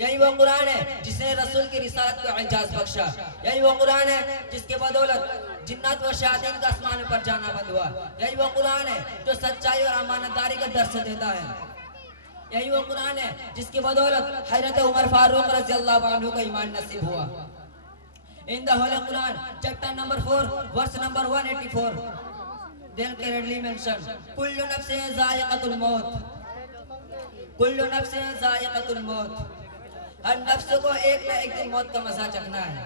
यही वो कुरान है जिसने रसूल की रिसालत को एजाज बख्शा। यही वो कुरान है जिसके बदौलत जिन्नात व शयातीन का आसमान पर जाना बंद हुआ। यही वो कुरान है जो सच्चाई और अमानतदारी का दर्स देता है। यही वो कुरान है जिसकी बदौलत हजरत उमर फारूक रज़ियल्लाहु अन्हु को ईमान नसीब हुआ। In the holy Quran chapter number 4 verse number 184 there clearly mention कुल्लु नफ्सिन ज़ाइक़तुल मौत, कुल्लु नफ्सिन ज़ाइक़तुल मौत। हर नफ्स को एक न एक दिन मौत का मजा चखना है।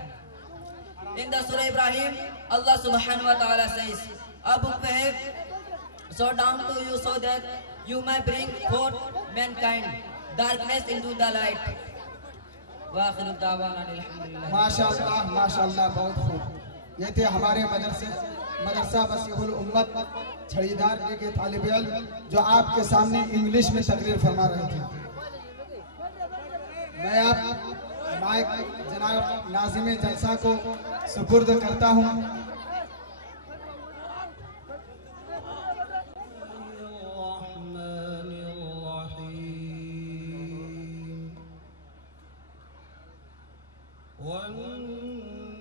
इन द सूरह इब्राहिम अल्लाह सुब्हानहु व तआला says a book we have so down to you so that you may bring forth mankind darkness into the light। वाखिर दावाना अल्हम्दुलिल्लाह। माशाअल्लाह बहुत खूब। ये थे हमारे मदरसा मसीहुल उम्मत छड़ीदार के तालिब इल्म जो आपके सामने इंग्लिश में तकरीर फरमा रहे थे। मैं आप माइक जनाब नाज़िम जलसा को सुपुर्द करता हूँ।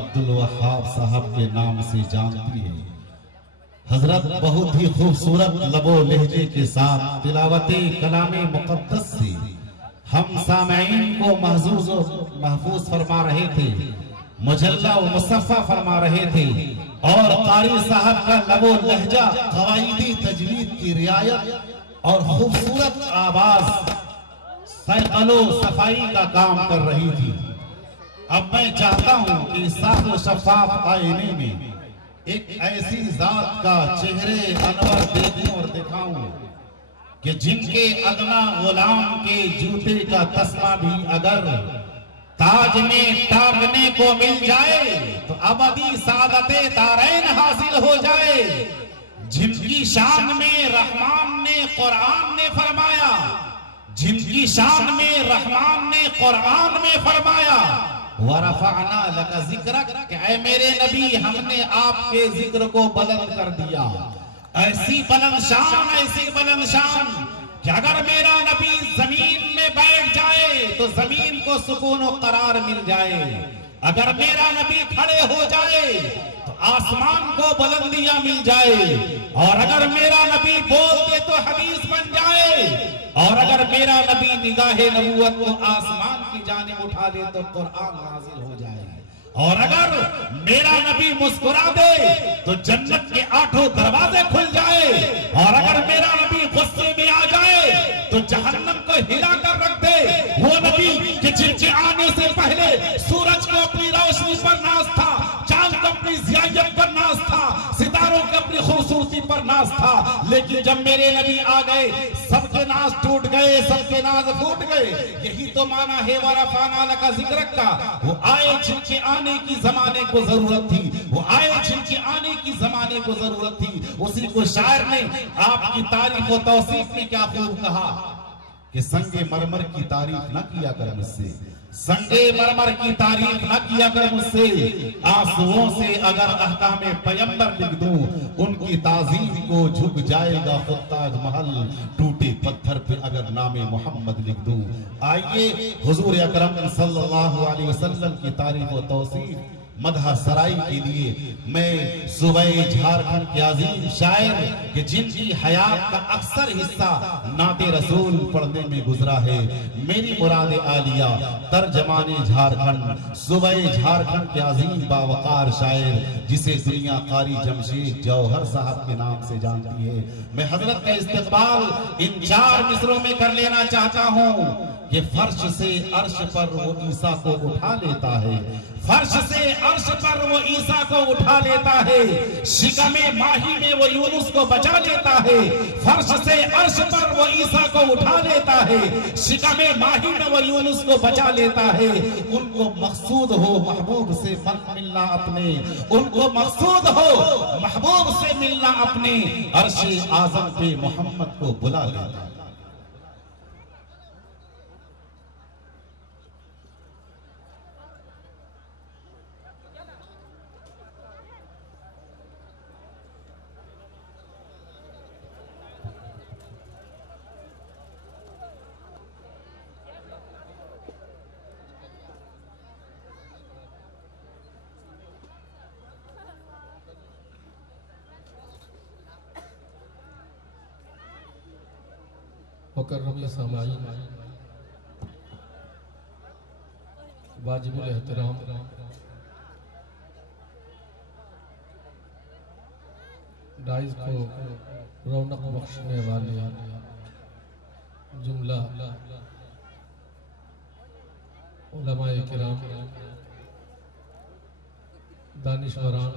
अब्दुल वहाब साहब के नाम से जानती है। हजरत बहुत ही खूबसूरत लबो लहजे के साथ तिलावते कलामे मुकद्दस से हम सामईन को महफूज फरमा रहे थे, मुजल्ला व मुसफ़्फ़ा फरमा रहे थे और कारी साहब का लबो लहजा क़वाइदी तजवीद की रियायत और खूबसूरत आवाज सैकलो सफाई का काम कर रही थी। अब मैं चाहता हूं कि साफ शफाफ आईने में एक ऐसी जात का चेहरे अनवर देखूं और दिखाऊं कि जिनके अदना गुलाम के जूते का तस्मा भी अगर ताज में टांगने को मिल जाए तो अबदी सादते दारैन हासिल हो जाए। जिनकी शान में रहमान ने कुरान ने फरमाया, जिनकी शान में रहमान ने कुरान में फरमाया वरफ़अना लका ज़िक्रक, ऐ मेरे नबी हमने आपके जिक्र को बुलंद कर दिया। ऐसी बुलंद शान कि अगर मेरा नबी जमीन में बैठ जाए तो जमीन को सुकून और करार मिल जाए, अगर मेरा नबी खड़े हो जाए तो आसमान को बुलंदियां मिल जाए, और अगर मेरा नबी बोल दे तो हदीस बन जाए, और अगर मेरा नबी निगाहे नबूवत को आसमान की जानिब उठा दे तो कुरान नाजिल हो जाए, और अगर मेरा नबी मुस्कुरा दे तो जन्नत के 8 दरवाजे खुल जाए, और अगर मेरा नबी गुस्से में आ जाए तो जहन्नम को हिला कर रख दे। वो नबी कि जिनके आने से पहले सूरज को अपनी रोशनी पर नाज था, चांद को अपनी ज़ियायत पर नाज था, सितारों को अपनी खूबसूरती पर नाज था, लेकिन जब मेरे नबी आ गए सबके नाज टूट गए, सबके नाज फूट गए। यही तो माना है वरफ़अना लका ज़िक्रक का। वो आए जिनके आने की जमाने को जरूरत थी, वो आए जिनके आने की जमाने को जरूरत थी। उसी को शायर ने आपकी तारीफ और तौसीफ में क्या खूब कहा कि संगे मरमर की तारीफ न किया कर मुझसे, संगे मरमर की तारीफ न किया कर मुझसे, आंसुओं से अगर अहकामे पैगंबर लिख दूं उनकी ताजीम को झुक जाएगा खुद ताज महल, टूटे पत्थर पे अगर नामे मोहम्मद लिख दूं। आइए हुजूर अकरम सल्लल्लाहु अलैहि वसल्लम की तारीफ और तौसीफ मदह सराई के लिए मैं सूबे झारखंड के अजीम शायर कि जिनकी हयात का अक्सर हिस्सा नाते रसूल पढ़ने में गुजरा है, मेरी मुराद आलिया तर्जमाने झारखंड सूबे झारखंड के अजीम बावकार शायर जिसे दुनिया कारी जमशेद जौहर साहब के नाम से जानती है, मैं हजरत का इस्तकबाल इन 4 मिसरों में कर लेना चाहता हूँ कि फर्श से अर्श पर वो ईसा को उठा लेता है, फर्श से अर्श पर वो ईसा को उठा लेता है, शिकमे माही में वो यूनुस को बचा लेता है, फर्श से अर्श पर वो ईसा को उठा लेता है, शिकमे माही में वो यूनुस को बचा लेता है। उनको मकसूद हो महबूब से मिलना अपने, उनको मकसूद हो महबूब से मिलना अपने, अर्श आज़म पे मोहम्मद को बुला लेता है। मुकर्रम सामाईन, वाजिबुल एहतराम डाइस को रौनक बख्शने वाले जुमला उलमाए किराम, दानिशवरान,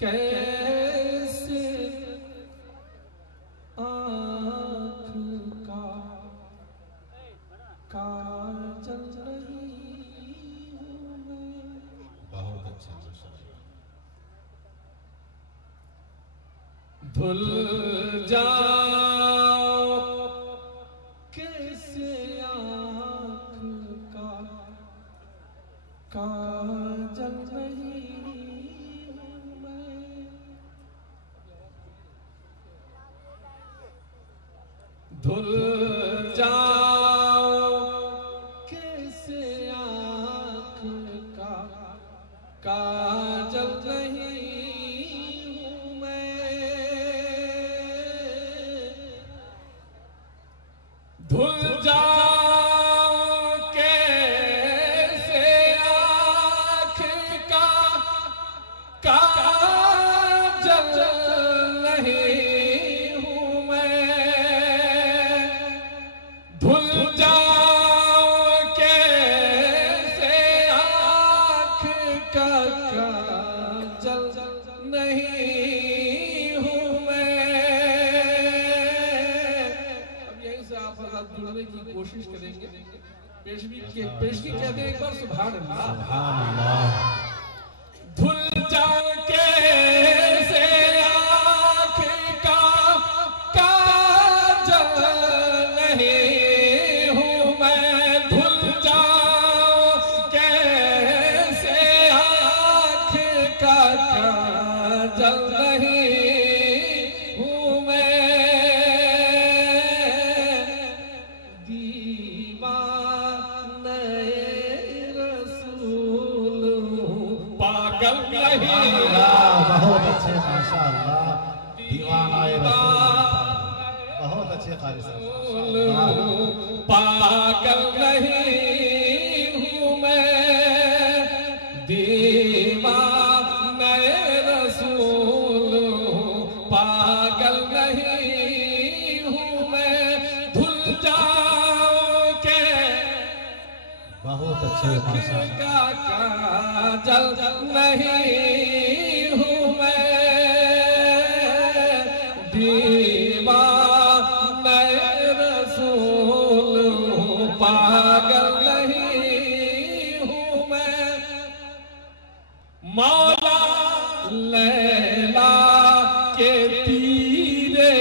कैसे आँख का काजल नहीं हूँ मैं। बहुत अच्छा। धुल जाओ कैसे आँख का काजल नहीं हूँ मैं। धुल जाओ कैसे आँख का काजल नहीं हूँ मैं। धुल जाओ कैसे आँख का काजल नहीं हूँ मैं। धुल जाओ कैसे आँख का काजल नहीं हूँ मैं। अब यहीं से आप हज़रात जुड़ने की कोशिश करेंगे। पेशगी कहते हैं एक बार सुभान अल्लाह। धुल जाओ कैसे आँख का काजल नहीं हूँ मैं। धुल जाओ कैसे आँख का काजल नहीं हूँ मैं। दीवाने रसूल हूँ, पागल नहीं। बहुत अच्छे, माशाअल्लाह। दीवाना बहुत अच्छे कारी साहब। पागल नहीं हूँ मैं। दीवाना रसूल हूँ, पागल नहीं हूँ मैं। धुल जाओ के बहुत अच्छे, माशाअल्लाह। का काजल नहीं हूँ मैं। दीवाना रसूल हूँ, पागल नहीं हूँ मैं। मौला लैला के तीरे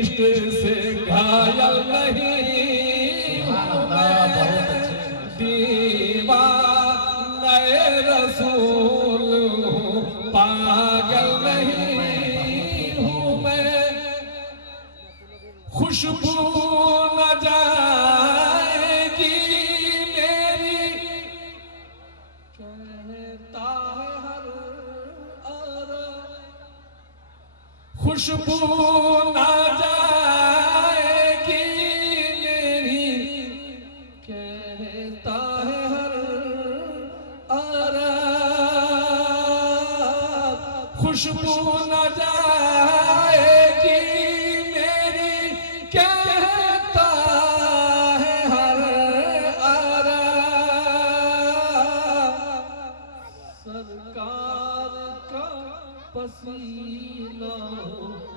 इश्क से घायल नहीं हूँ मैं। दीवाना रसूल हूँ, पागल नहीं हूँ मैं। खुशबू न जाएगी मेरी कहता है हर आरा। खुशबू न जाएगी मेरी कहता है हर आरा। खुशबू न जाएगी मेरी कहता है हर आरा। सरकार का पसीना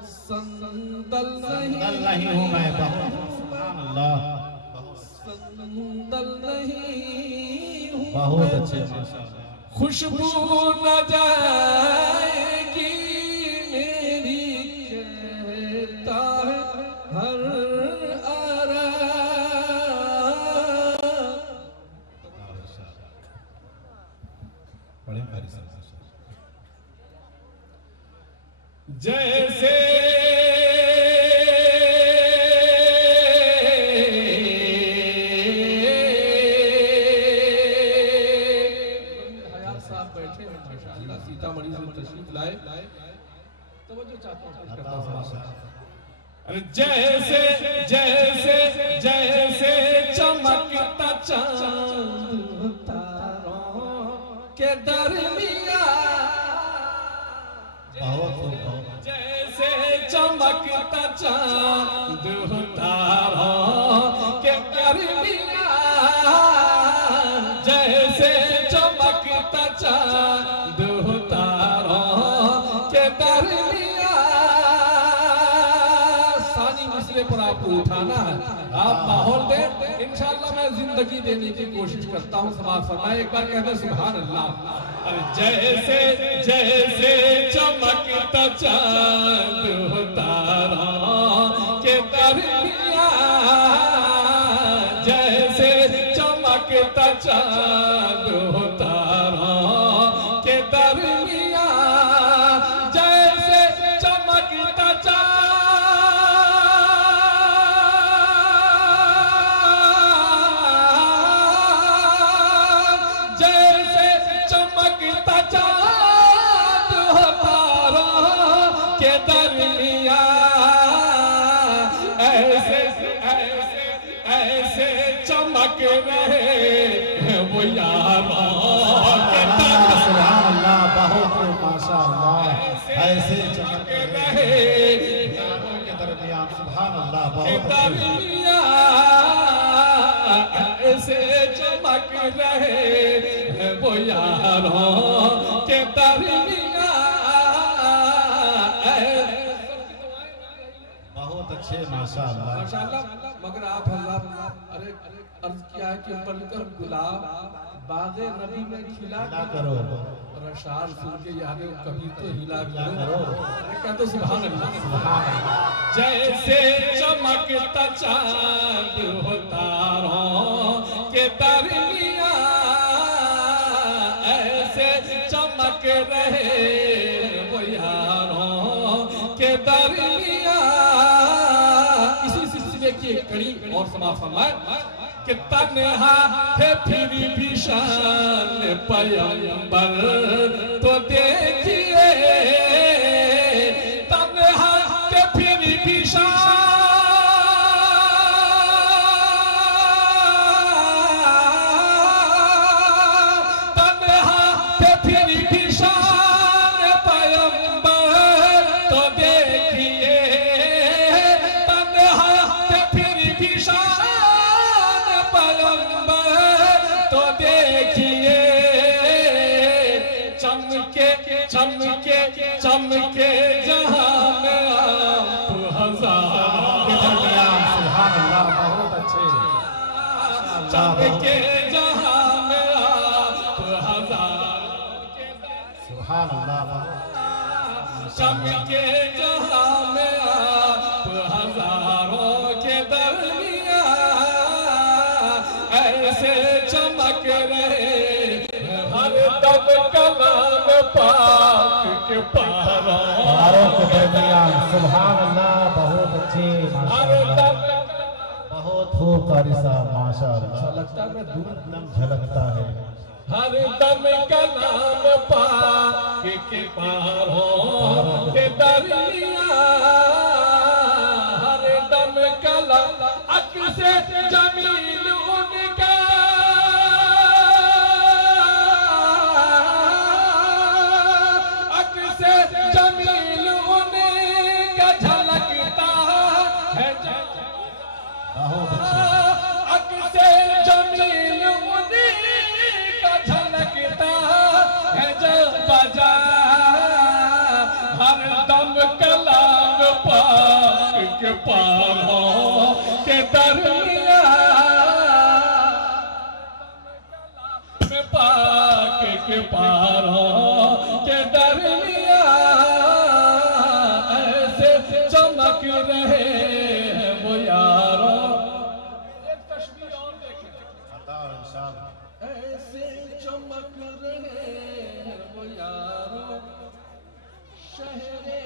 संदल नहीं हूँ मैं। बहुत सुभान संदल नहीं हूँ। बहुत अच्छे, माशाअल्लाह। खुशबू न जाएगी मेरी कहता है हर आरा। बड़े कारी साहब। जैसे हयात साहब बैठे हैं माशाअल्लाह, सीतामढ़ी से तशरीफ लाए, तवज्जो चाहता हूं अरे जैसे जैसे जैसे चमकता चांद तारों के दरमियां, जैसे चमकता चांद तारों के दरमियां, जैसे चमकता चांद तारों के दरमियां, पर आपको उठाना है, आप माहौल दें, इंशाअल्लाह मैं जिंदगी देने की कोशिश करता हूँ। समाज फरमाए एक बार कहते सुभान अल्लाह। अरे जैसे जैसे चमकता चांद तारों के दरमियां, जैसे चमकता चांद तारों के दरमियां, जैसे चमकता चमक रहे वो यारों के अल्लाह बहुत माशाअल्लाह, ऐसे चमक रहे यारों के दरमियान, सुभान अल्लाह बहुत ऐसे चमक रहे वो यारों के दरमियान, बहुत अच्छे माशाअल्लाह माशाअल्लाह। मगर आप हज़रात अरे अर्ज किया है कि बनकर गुलाब बागे नबी में खिला करो, और अशार सुन के याद कभी तो हिला करो। अरे क्या तो सुभान अल्लाह। जैसे चमकता चांद हो तारों के दरमियां, ऐसे चमक रहे वो यारों के दरमियां। इसी सिलसिले की एक कड़ी और समाप्त फरमाए कि तन्हा थे फिर भी शान पैगंबर तो देखिए, तन्हा थे फिर भी शान, तन्हा थे फिर भी शान पैगंबर तो देखिए, तन्हा थे फिर भी शान तो देखिए, चमके चमके चमके जहां में आप हज़ारों, सुभान अल्लाह बहुत अच्छे, चमके जहां में आप हज़ारों, सुभान अल्लाह चमके जहां में आप हज़ारों के दरमियां, ऐसे चमक रहे हर दम कलाम पाक के पारों के दरमियान, सुभान अल्लाह बहुत अच्छे हर दम बहुत खूब कारी साहब माशाअल्लाह, लगता है मैं दूर एकदम झलकता है। हर दम कलाम पाक के पारों के दरमियां, हर दम कलाम अक्से जमील उनका, अक्से जमील उनका झलकता है, अक्से जमील उनका झलकता है जब बजा, हर दम कलाम पाक के पारों के दरमियां, पाक के पारों के दरमियां, ऐसे चमक रहे वो यारों। एक तस्वीर और देखें, ऐसे चमक रहे वो यारों, शहरे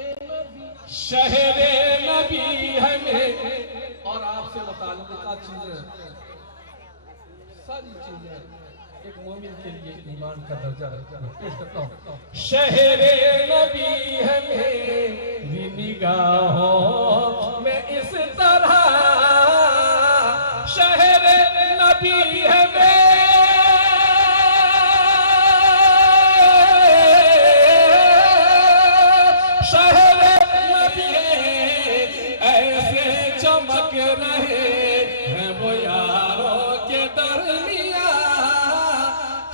शहरे नबी है में। और आपसे मुताल्लिका चीजें, सारी चीजें एक मोमिन के लिए ईमान का दर्जा रखता है। पेश करता हूँ। शहरे नबी है मेरी निगाहों में इस तरह, शहरे नबी है शहरे नबी ऐसे चमक रहे हैं वो यारों के दरमिया,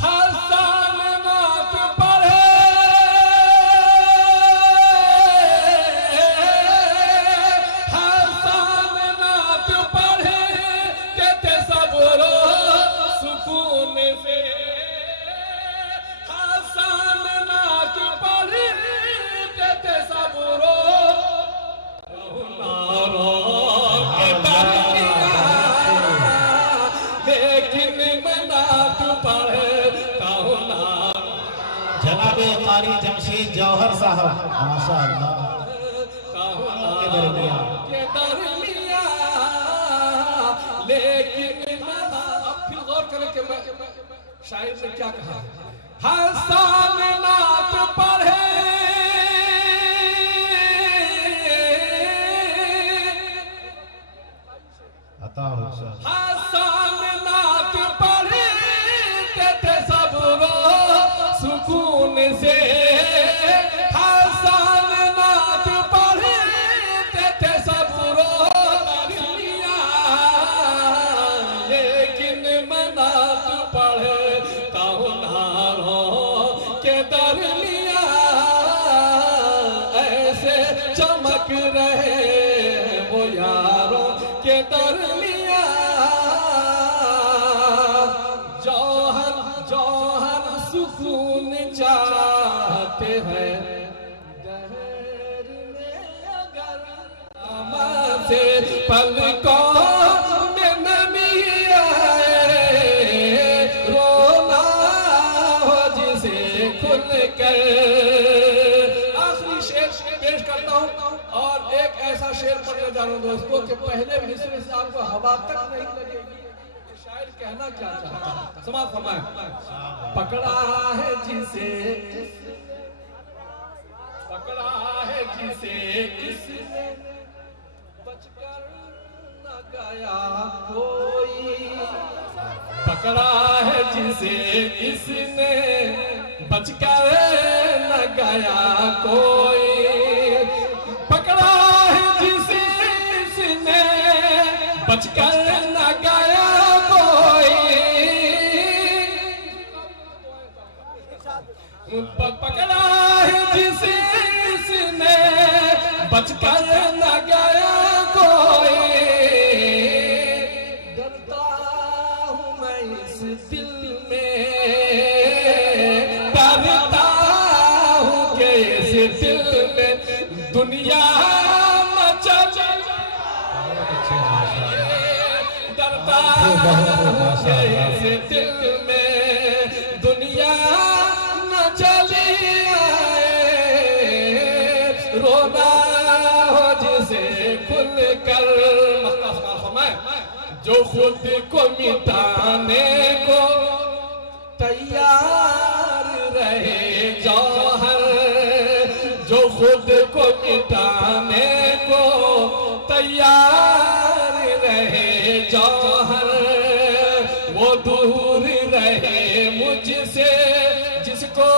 हसन नात पढ़े हसन नात पढ़े कहते सब रो सुकून से, हसन नात पढ़े कहते सब रो लेकिन मनात पढ़ता हूँ ना। जनाबे कारी जमशेद जौहर साहब माशाअल्लाह के दरमियान के दरमिया, लेकिन अब फिर गौर करें कि मैं शायर ने क्या कहा। हसन नात पढ़े हसन नात पढ़े कहते सब रो सुकून से, हसन नात पढ़े कहते सब रो दरमिया, लेकिन मैं नात पढ़ता हूँ नारों के दरमिया, ऐसे चमक रहे वो यारों के दरमिया, जौहर जौहर सुकून चाहते हैं दहर में अगर से पलकों में नमी आए, रोना हो जिसे खुल कर। आखिरी शेर पेश करता हूँ और एक ऐसा शेर पढ़ने जा रहा हूँ दोस्तों कि पहले मिसरे से आपको हवा तक नहीं लगेगी शायर कहना क्या चाहता है। समाज फरमाए। पकड़ा है जिसे किसने बचकर न गया कोई, पकड़ा है जिसे इसने बचकर न गया कोई, पकड़ा है जिसे इसने बचकर न गया कोई, पकड़ा है जिसे इसने बचकर न गया कोई, डरता हूँ मैं इस दिल में, डरता हूँ कि इस दिल में दुनिया न चले, डरता हूँ कि इस दिल में दुनिया न चली आए, रोना हो जिसे खुल कर। जो खुद को मिटाने को तैयार रहे जौहर, जो खुद को मिटाने को तैयार रहे जौहर, वो दूर रहे मुझसे जिसको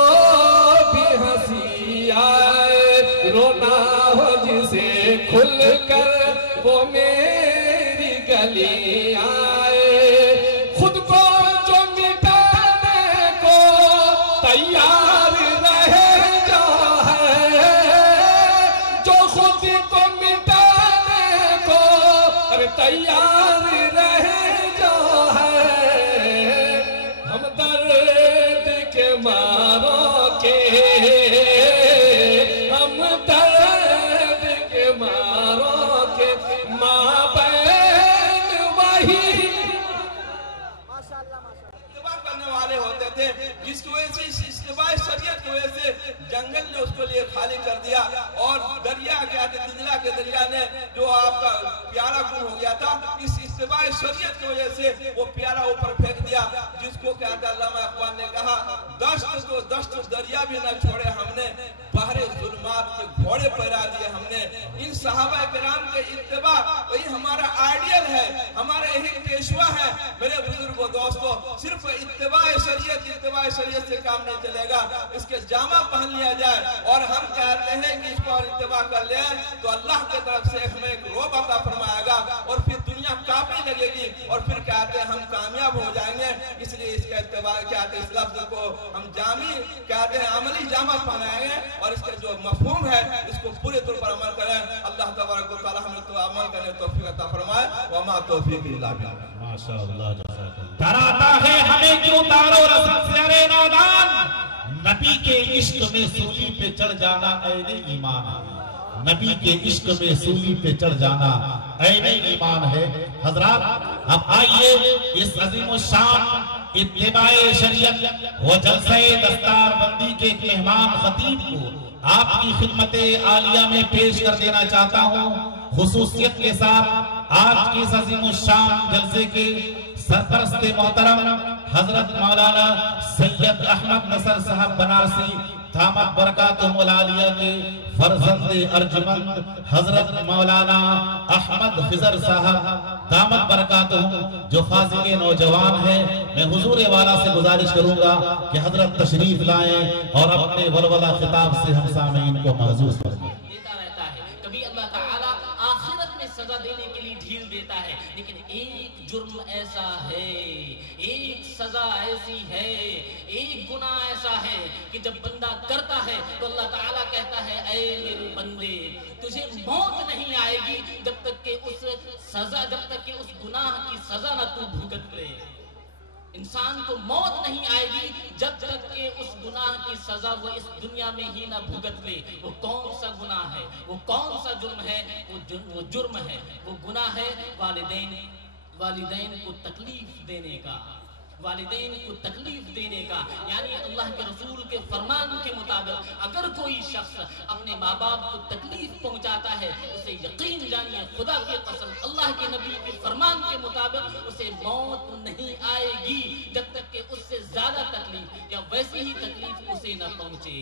भी हंसी आए, रोना हो जिसे खुल कर वो मेरी गली आए, खुद को जो मिटाने को तैयार रहे जौहर, जो खुद को मिटाने को तैयार रहे जौहर, हम दर्द के मारों के, हम दर्द के मारों के माँ बहन वही करने वाले होते थे, जिसकी वजह से इस्तिबाई शरीयत की वजह से जंगल ने उसको लिए खाली कर दिया और दरिया क्या कहते थे के दरिया ने जो आपका प्यारा गुण हो गया था, इस इत्तिबाए शरीयत की वजह से वो प्यारा ऊपर फेंक दिया, जिसको कहता अल्लामा इकबाल ने कहा, दश्त तो दश्त दरिया भी न छोड़े हमने, बहरे जुल्मात के घोड़े पैरा दिए हमने। इन सहाबा किराम के इत्तिबा वही हमारा आइडियल है, हमारा यही पेशवा है। मेरे बुजुर्गों दोस्तों, सिर्फ इत्तिबाए शरीयत से काम नहीं चलेगा, इसके जामा पहन लिया जाए और हम कहते हैं कि इसको इत्तिबा कर ले तो अल्लाह की तरफ से हमें एक रोब अता फरमाएगा और फिर दुनिया कांपने लगेगी और फिर कहते हैं हम कामयाब हो जाएंगे। इसलिए इसका इत्तिबा कहते हैं, इस लफ्ज को हम जामी कहते हैं, अमली जामा पहनाएंगे और इसका जो मफहूम है इसको पूरे तौर पर अमल करें। अल्लाह तबारक व तआला हमें तो अमल करने तौफीक अता फरमाए। व मा तौफीक इल्ला बिल्लाह। माशाअल्लाह, जज़ाकल्लाह। डराता है हमें क्यों तारो रसूल से, अरे नादान, नबी के इश्क में सूली पे चढ़ जाना ऐने ईमान है। नबी के इश्क में सूली पे चढ़ जाना ऐने ईमान है। हजरात, अब आइए इस अजीम शान इत्तिबाए शरीयत व जलसे दस्तार बंदी के मेहमान खतीब को आपकी खिदमत आलिया में पेश कर देना चाहता हूँ। खुसूसियत के साथ आज के इस अजीम शान जलसे के सरपरस्त मोहतरम हजरत मौलाना सैयद अहमद नसर साहब बनारसी दामत बरकातुहुल आलिया के फर्जंद अर्जुमंद हजरत मौलाना अहमद खिजर साहब दामत बरकातुहु, जो फाजिल नौजवान है, मैं हुजूर वाला से गुजारिश करूंगा कि हजरत तशरीफ लाएं और अपने वलवला खिताब से हम सामीन को महसूस करें। कभी अल्लाह ताला आखिरत में सजा देने के लिए ढील देता है, लेकिन एक जुर्म ऐसा है, एक सजा ऐसी है, एक गुनाह ऐसा है कि जब बंदा करता है तो अल्लाह ताला कहता है, ऐ मेरे बंदे, तुझे मौत नहीं आएगी जब तक कि उस गुनाह की सजा ना तू भुगत ले। इंसान को मौत नहीं आएगी जब तक कि उस गुनाह की सजा वो इस दुनिया में ही ना भुगत ले। वो कौन सा गुनाह है, वो कौन सा जुर्म है? वो जुर्म है, वो गुनाह है वालिदैन को तकलीफ देने का, वालिदैन को तकलीफ देने का। यानी अल्लाह के रसूल के फरमान के मुताबिक अगर कोई शख्स अपने माँ बाप को तकलीफ पहुंचाता है, उसे यकीन जानिए, खुदा की कसम, अल्लाह के नबी के फरमान के मुताबिक उसे मौत नहीं आएगी जब तक कि उससे ज्यादा तकलीफ या वैसी ही तकलीफ उसे न पहुंचे।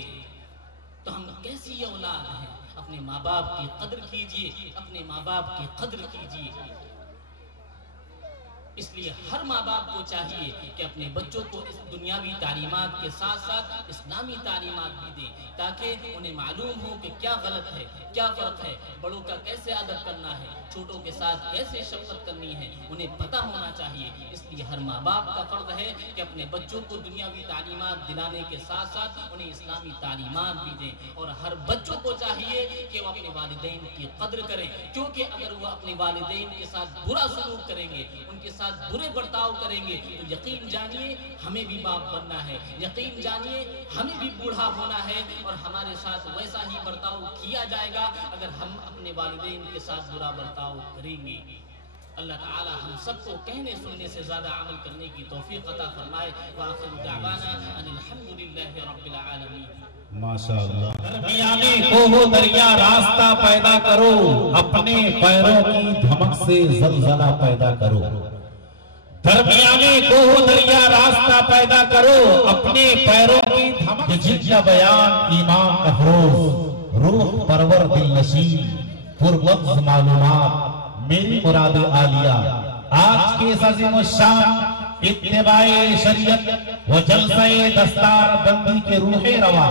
तो हम कैसी औलाद हैं? अपने माँ बाप की कदर कीजिए, अपने माँ बाप की कदर कीजिए। इसलिए हर माँ बाप को चाहिए कि अपने बच्चों को इस दुनियावी तालीमात के साथ साथ इस्लामी तालीमात भी दें, ताकि उन्हें मालूम हो कि क्या गलत है, क्या फर्क है, बड़ों का कैसे अदब करना है, छोटों के साथ कैसे शफकत करनी है, उन्हें पता होना चाहिए। इसलिए हर माँ बाप का फर्ज है कि अपने बच्चों को दुनियावी तालीमात दिलाने के साथ साथ उन्हें इस्लामी तालीमात भी दें। और हर बच्चों को चाहिए कि वो अपने वालिदैन की कद्र करें, क्योंकि अगर वो अपने वालिदैन के साथ बुरा सलूक करेंगे, उनके साथ बुरे बर्ताव करेंगे, तो यकीन जानिए हमें भी बाप बनना है, यकीन जानिए हमें भी बूढ़ा होना है और हमारे साथ वैसा ही बर्ताव किया जाएगा अगर हम अपने वालिदैन के साथ बुरा बर्ताव करेंगे। अल्लाह ताला हम सबको कहने सुनने से ज्यादा अमल करने की तौफीक अता फरमाए। व आखिरु दअवाना अनिल हम्दुलिल्लाहि रब्बिल आलमीन। माशाअल्लाह। दरमियाने कोहो दरिया रास्ता पैदा करो, अपने पैरों की धमक से जलजला पैदा करो। दरमियाने कोहो दरिया रास्ता पैदा करो, अपने पैरों की धमक। जिज्ञा बयान ईमान अफरोज, रूह परवर दिल नशीन, पुरलफ्ज़ मालूमात, मेरी मुराद आलिया। आज के अज़ीम शान इत्तिबाए शरीयत व जलसे दस्तार बंदी के रूहे रवा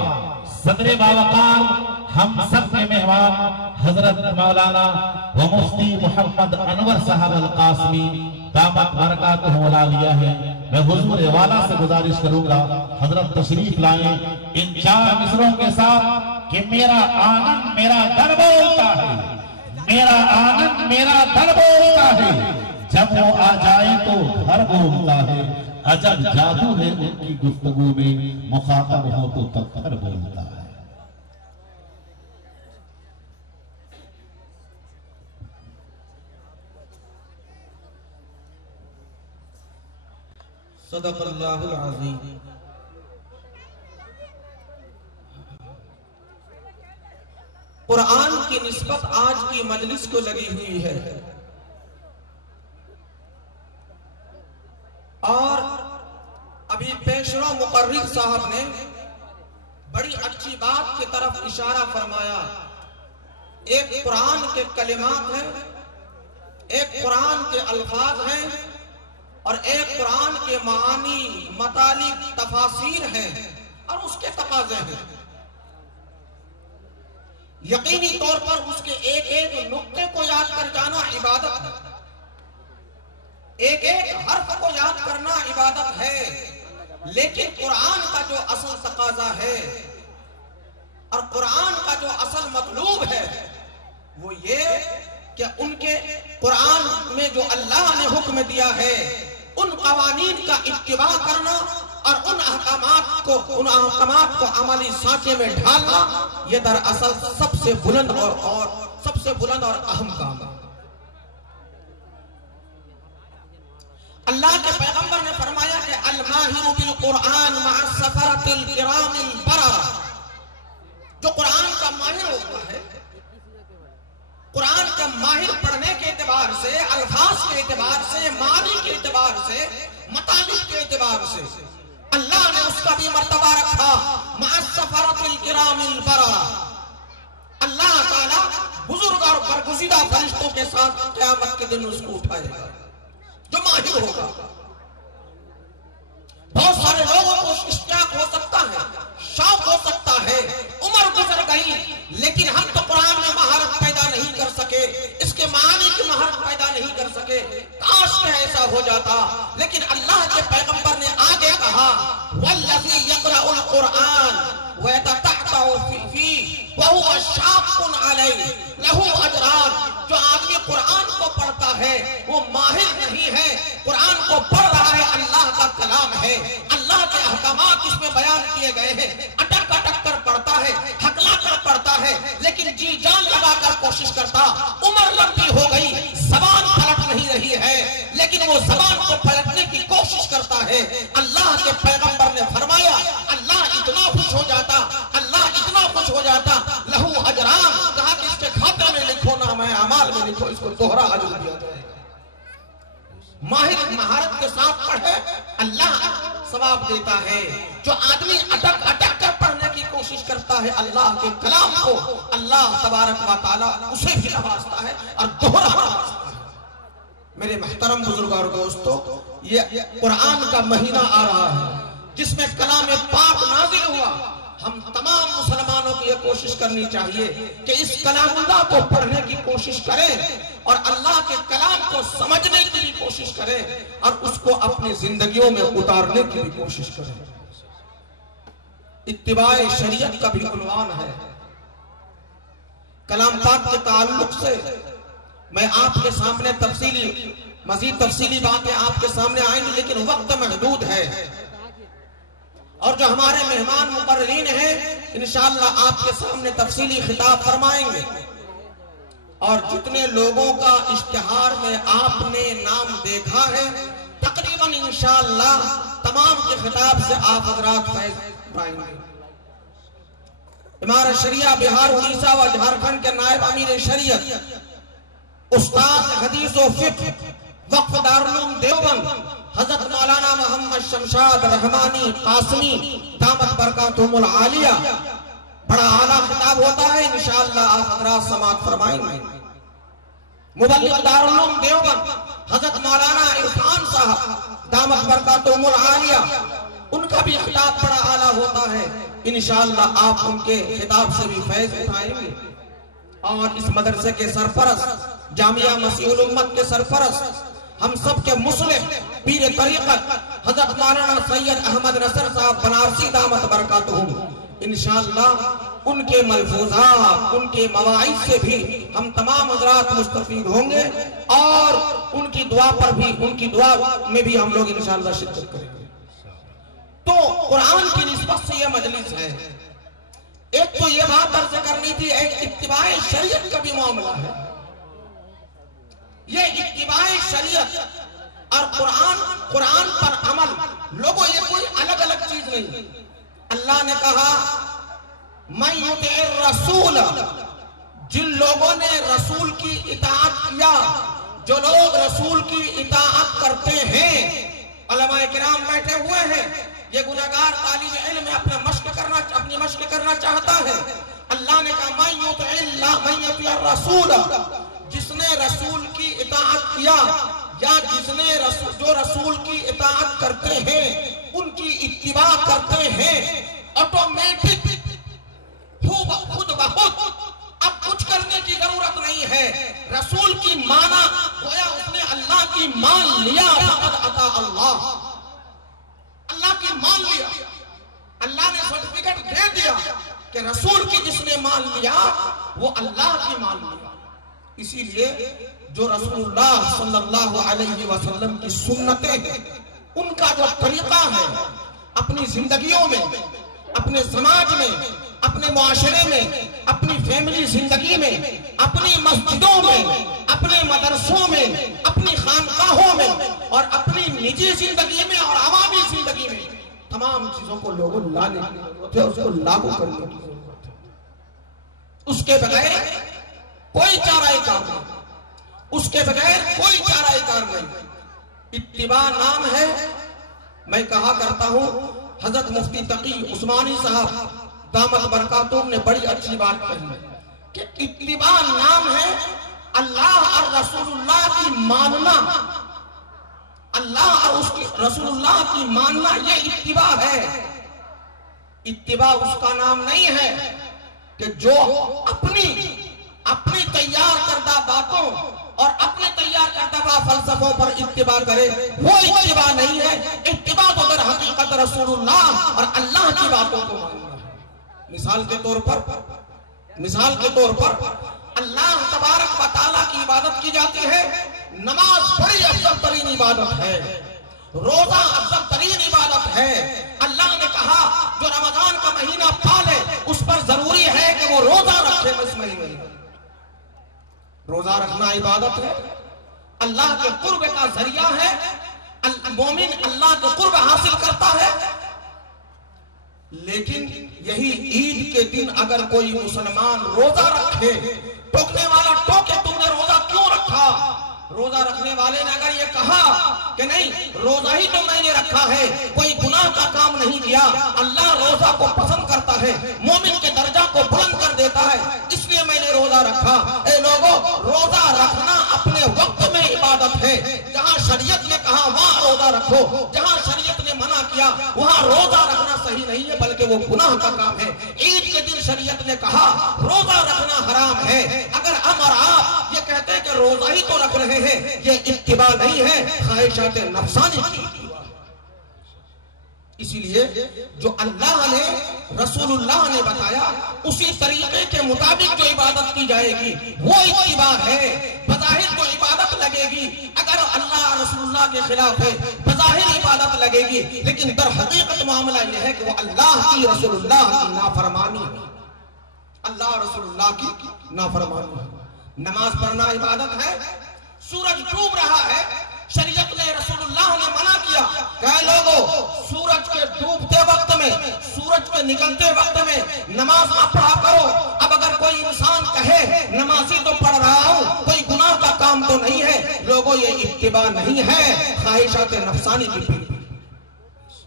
सदरे बावकार हम सब के मेहमान हजरत मौलाना व मुफ्ती मोहम्मद अनवर साहब अल कासमी दामत बरकातुहुल आलिया है। मैं हुजूर वाला से गुजारिश करूंगा हजरत तशरीफ लाएं इन 4 मिसरों के साथ कि मेरा आनंद मेरा दर बोलता है, मेरा आनंद मेरा दर बोलता है, जब वो आ जाए तो घर बोलता है, अजब जादू है उनकी गुफ्तगू में, मुखातब हो तो पत्थर बोलता है। सदक़ल्लाहुल अज़ीम। कुरान की निस्बत आज की मजलिस को लगी हुई है। और अभी पेशरो मुकर्रिर साहब ने बड़ी अच्छी बात की तरफ इशारा फरमाया। एक कुरान के कलिमात हैं, एक कुरान के अल्फाज हैं और एक कुरान के मानी मतालिब तफासीर हैं और उसके तकाज़े हैं। यकीनी तौर पर उसके एक एक नुक्ते को याद कर जाना इबादत है, एक एक हर्फ को याद करना इबादत है। लेकिन कुरान का जो असल तकाजा है और कुरान का जो असल मतलूब है वो ये कि उनके कुरान में जो अल्लाह ने हुक्म दिया है उन कवानीन का इत्तिबा करना और उन अहकामात को अमली सांचे में ढालना, ये दरअसल सबसे बुलंद और अहम काम है। अल्लाह के पैगंबर ने फरमाया कि अल माहिरु बिल कुरान मअ सफरतिल किरामिल बररा, जो कुरान का माहिर होता है, कुरान का माहिर पढ़ने के एतबार से, अल्फाज के एतबार से, मानी के एतबार से, मतालिब के एतबार से अल्लाह ने उसका भी मर्तबा रखा मअ सफरतिल किरामिल बररा। अल्लाह ताला बुजुर्ग और बरगुज़ीदा फरिश्तों के साथ क़यामत के दिन उसको उठाएगा जो माहिर होगा। बहुत सारे लोगों को इश्तियाक हो सकता है, शौक हो सकता है, उम्र गुजर गई लेकिन हम तो कुरान में महारत पैदा नहीं कर सके, इसके मानी की महारत पैदा नहीं कर सके। काश में ऐसा हो जाता। लेकिन अल्लाह के पैगंबर ने आगे कहा वल्लज़ी यक़रउल कुरान व यततअतअ फीही व हुवा शाक़्क़ुन अलैहि लहू अजरान। जो आदमी कुरान को पढ़ता है वो माहिर नहीं है, कुरान को पढ़ रहा है, अल्लाह का कलाम है, अल्लाह के अहकामात इसमें बयान किए गए हैं, अटक अटक कर पढ़ता है, हकला कर पढ़ता है, लेकिन जी जान लगाकर कोशिश करता। उम्र लंबी हो गई, जबान पलट नहीं रही है, लेकिन वो जबान को पलटने की कोशिश करता है। अल्लाह के पैगंबर ने फरमाया अल्लाह इतना खुश हो जाता, अल्लाह इतना खुश हो जाता, लहू अजरान, कहा कि इसके खाते में लिखो, नाम है अमाल में लिखो, इसको दोहरा अजर दिया जाएगा। माहिर महारत के साथ पढ़े अल्लाह सवाब देता है। जो आदमी अटक अटक कर पढ़ने की कोशिश करता है अल्लाह के कलाम को, अल्लाह तबारक व तआला उसे भी नवाजता है और दोहरा नवाजता है। मेरे मुहतरम बुजुर्ग और दोस्तों, ये कुरान का महीना आ रहा है जिसमें कलाम पाक नाजिल हुआ। हम तमाम मुसलमानों को यह कोशिश करनी चाहिए कि इस कलामुल्लाह को पढ़ने की कोशिश करें और अल्लाह के कलाम को समझने की भी कोशिश करें और उसको अपनी जिंदगियों में उतारने की भी कोशिश करें। इत्तिबाए शरीयत का भी उन्वान है। कलाम पाक के ताल्लुक से मैं आपके सामने मजीद तफसीली बातें आपके सामने आएंगी, लेकिन वक्त महदूद है और जो हमारे मेहमान मुकर्रीन हैं इंशाअल्लाह आपके सामने तफसीली खिताब फरमाएंगे। और जितने लोगों का इश्तिहार में आपने नाम देखा है तकरीबन इंशाअल्लाह तमाम के खिताब से आप हजरात फैज पाएंगे। इमारत शरिया बिहार, उड़ीसा व झारखंड के नायब अमीर शरीयत उस्ताद हदीस व फिक्र वक्फ दारुल उलूम देवबंद हजरत मौलाना मोहम्मद शमशाद रहमानी कासमी दामत बरकातुहुल आलिया, बड़ा आला खिताब होता है, इंशाअल्लाह आप हजरात समाअत फरमाएंगे। मुबल्लिग दारुल उलूम देवबंद हजरत मौलाना इरफान साहब दामत बरकातुहुल आलिया, उनका भी खिताब बड़ा आला होता है, इंशाअल्लाह आप उनके खिताब से भी फैज उठाएंगे। और इस मदरसे के सरपरस्त, जामिया मसीहुल उम्मत के सरपरस्त, हम सब के मुस्लिम पीर तरीक़त हजरत मौलाना सैयद अहमद नसर साहब बनारसी दामत बरकातुहुम, इंशाअल्लाह उनके मलफूजात, उनके मवाइद से भी हम तमाम हजरात मुस्तफीद होंगे और उनकी दुआ पर भी, उनकी दुआ में भी हम लोग इंशाअल्लाह शिरकत करेंगे। तो कुरान की निस्बत से यह मजलिस है। एक तो ये बात अर्ज करनी थी, एक इत्तिबाए शरीयत का भी मामला है। ये इत्तिबाए शरीयत और कुरान पर अमल, लोगों ये कोई अलग अलग चीज नहीं। अल्लाह ने कहा मैं युतिइर रसूल, जिन लोगों ने रसूल की इताअत किया, जो लोग रसूल की इताअत करते हैं, उलमाए किराम बैठे हुए हैं, ये गुनहगार तालिब इल्म में अपनी मश्क करना चाहता है। अल्लाह ने कहा रसूल, जिसने रसूल की इताअत किया या जिसने जो रसूल की इताअत करते हैं, उनकी इत्तिबा करते हैं, ऑटोमेटिक खुद ब खुद अब कुछ करने की जरूरत नहीं है। रसूल की माना गोया उसने अल्लाह की मान लिया, अता अल्लाह, अल्लाह की मान लिया, अल्लाह ने सर्टिफिकेट दे दिया कि रसूल की जिसने मान लिया वो अल्लाह की मान लिया। इसीलिए जो रसूलुल्लाह सल्लल्लाहु अलैहि वसल्लम की सुन्नतें हैं, उनका जो तरीका है अपनी जिंदगियों में, अपने समाज में, अपने मुआशरे में, अपनी फैमिली जिंदगी में, अपनी मस्जिदों में, अपने मदरसों में, अपनी खानकाहों में और अपनी निजी जिंदगी में और आवामी जिंदगी में तमाम चीजों को लोगों लाने की जरूरत है, उसको लागू करने की जरूरत है। उसके बगैर कोई चारा-ए-कार नहीं, उसके बगैर कोई चारा-ए-कार नहीं। इत्तिबा नाम है। मैं कहा करता हूं, हजरत मुफ्ती तकी उस्मानी साहब दामत बरकातुहुम ने बड़ी अच्छी बात कही कि इत्तिबा नाम है अल्लाह और रसूलुल्लाह की मानना, अल्लाह और उसकी रसूलुल्लाह की मानना, ये इत्तिबा है। इत्तिबा उसका नाम नहीं है कि जो अपनी तैयार करदा बातों और अपने तैयार करदा फलसफों पर इत्तिबा करे, वो इत्तिबा नहीं है। इत्तिबा तो दर हकीकत रसूलुल्लाह और अल्लाह की बातों को मानना है। मिसाल के तौर पर अल्लाह तबारक व तआला की इबादत की जाती है। नमाज बड़ी अफजल तरीन इबादत है, रोजा अफजल तरीन इबादत है। अल्लाह ने कहा जो रमजान का महीना पाले उस पर जरूरी है कि वो रोजा रखे। इस महीने में रोजा रखना इबादत है, अल्लाह के कुर्ब का जरिया है। मोमिन अल्लाह के कुर्ब हासिल करता है। लेकिन यही ईद के दिन अगर कोई मुसलमान रोजा रखे, टोकने वाला टोके तुमने रोजा क्यों रखा? रोजा रखने वाले ने अगर ये कहा कि नहीं रोजा ही तो मैंने रखा है, कोई गुनाह का काम नहीं किया, अल्लाह रोजा को पसंद करता है, मोमिन के दर्जा को बुलंद कर देता है, इसलिए मैंने रोजा रखा। ए लोगों, रोजा रखना अपने वक्त में इबादत है। जहां शरीयत ने कहा वहां रोजा रखो, जहां शरीयत ने मना किया वहां रोजा रखना सही नहीं है, बल्कि वो गुनाह का काम है। ईद के दिन शरीयत ने कहा रोजा रखना हराम है। अगर हम और आप ये कहते हैं कि रोजा ही तो रख रहे हैं, ये इत्तिबा नहीं है, ख्वाहिशात नफ्सानी की। इसीलिए जो अल्लाह ने रसूलुल्लाह ने बताया उसी तरीके के मुताबिक जो इबादत की जाएगी वो इत्तिबा है। बज़ाहिर तो इबादत लगेगी, अगर अल्लाह रसूलुल्लाह के खिलाफ है बज़ाहिर इबादत लगेगी, लेकिन दर हकीकत मामला यह है कि वो अल्लाह की रसूलुल्लाह की नाफरमानी है, अल्लाह रसूलुल्लाह की नाफरमानी है। नमाज पढ़ना इबादत है। सूरज डूब रहा है, शरीयत ने रसूलुल्लाह ने मना किया, कहे लोगों सूरज के डूबते वक्त में, सूरज के निकलते वक्त में नमाज ना पढ़ा करो। अब अगर कोई इंसान कहे नमाजी तो पढ़ रहा हूं, कोई गुनाह का काम तो नहीं है, लोगों ये इत्तिबा नहीं है, ख्वाहिशात नफ्सानी की पीढ़ी।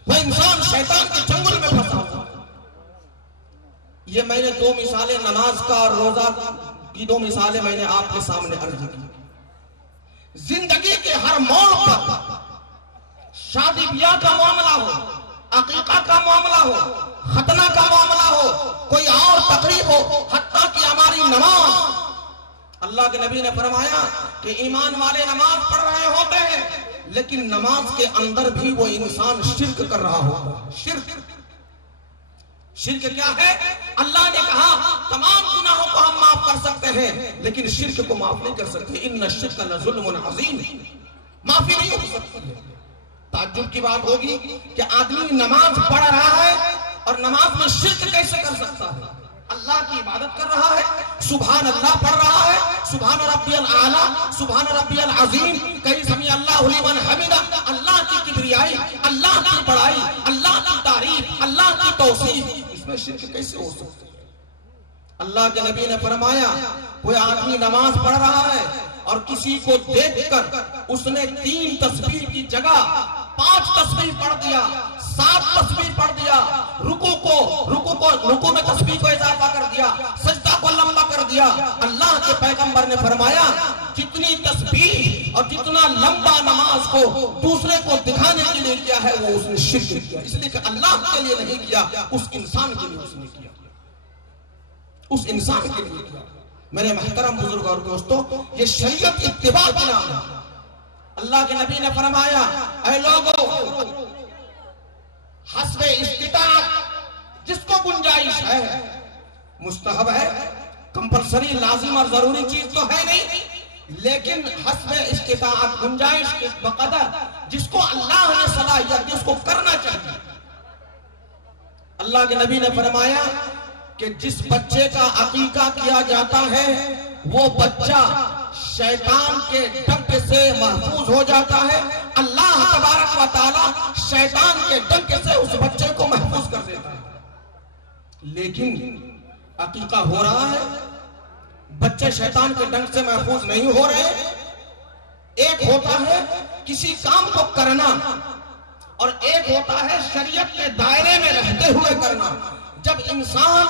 वह इंसान शैतान के जंगल में फंसा हुआ। ये मैंने दो मिसालें नमाज का और रोजा की दो मिसालें मैंने आपके सामने अर्ज की। जिंदगी के हर मोड़ पर, शादी ब्याह का मामला हो, अकीका का मामला हो, खतना का मामला हो, कोई और तकरीब हो, हत्ता कि हमारी नमाज, अल्लाह के नबी ने फरमाया कि ईमान वाले नमाज पढ़ रहे होते हैं, लेकिन नमाज के अंदर भी वो इंसान शिर्क कर रहा होता है। शिर्क क्या है? अल्लाह ने कहा तमाम गुनाहों को हम माफ कर सकते हैं, लेकिन शिर्क को माफ नहीं कर सकते। इन्ना शिर्क लज़ुल्मुन अज़ीम, माफी नहीं हो सकती। ताज्जुब की बात होगी कि आदमी नमाज पढ़ रहा है और नमाज में शिर्क कैसे कर सकता है? अल्लाह की इबादत कर रहा है, सुभान अल्लाह पढ़ रहा है, सुभान रब्बियल आला, सुभान रब्बियल अज़ीम, कहीं समी अल्लाहु लिमन हमिदा, अल्लाह की किबरियाई, अल्लाह की बड़ाई, अल्लाह की तारीफ, अल्लाह की तौसीफ, इसमें शिर्क कैसे हो सकता है? अल्लाह के नबी ने फरमाया, कोई आदमी नमाज पढ़ रहा है और किसी को देखकर उसने 3 तस्बीह की जगह 5 तस्बीह पढ़ दिया, 7 तस्बीह पढ़ दिया, रुकू में तस्बीह को इजाफा कर दिया, सजदा को लंबा कर दिया। अल्लाह के पैगंबर ने फरमाया, जितनी तस्बीह और जितना लंबा नमाज को दूसरे को दिखाने के लिए किया है वो उसने शिर्क किया। इसलिए कि अल्लाह के लिए नहीं किया, उस इंसान के लिए उसने किया, उस इंसान के लिए किया। मेरे महतरम बुजुर्ग और दोस्तों, ये शरीयत इत्तिबा का नाम है। अल्लाह के नबी ने फरमाया, ऐ लोगों, हस्बे इस्तिताअत जिसको गुंजाइश है, मुस्तहब है, कंपलसरी लाजिम और जरूरी चीज तो है नहीं, लेकिन हस्बे इस्तिताअत गुंजाइश के बकदर जिसको अल्लाह ने सलाहियत दी उसको करना चाहिए। अल्लाह के नबी ने फरमाया कि जिस बच्चे का अकीका किया जाता है वो बच्चा शैतान के डंक से महफूज हो जाता है। अल्लाह तबारक व तआला शैतान के डंक से उस बच्चे को महफूज कर देता है। लेकिन अकीका हो रहा है, बच्चे शैतान के डंक से महफूज नहीं हो रहे। एक होता है किसी काम को करना और एक होता है शरीयत के दायरे में रहते हुए करना। जब इंसान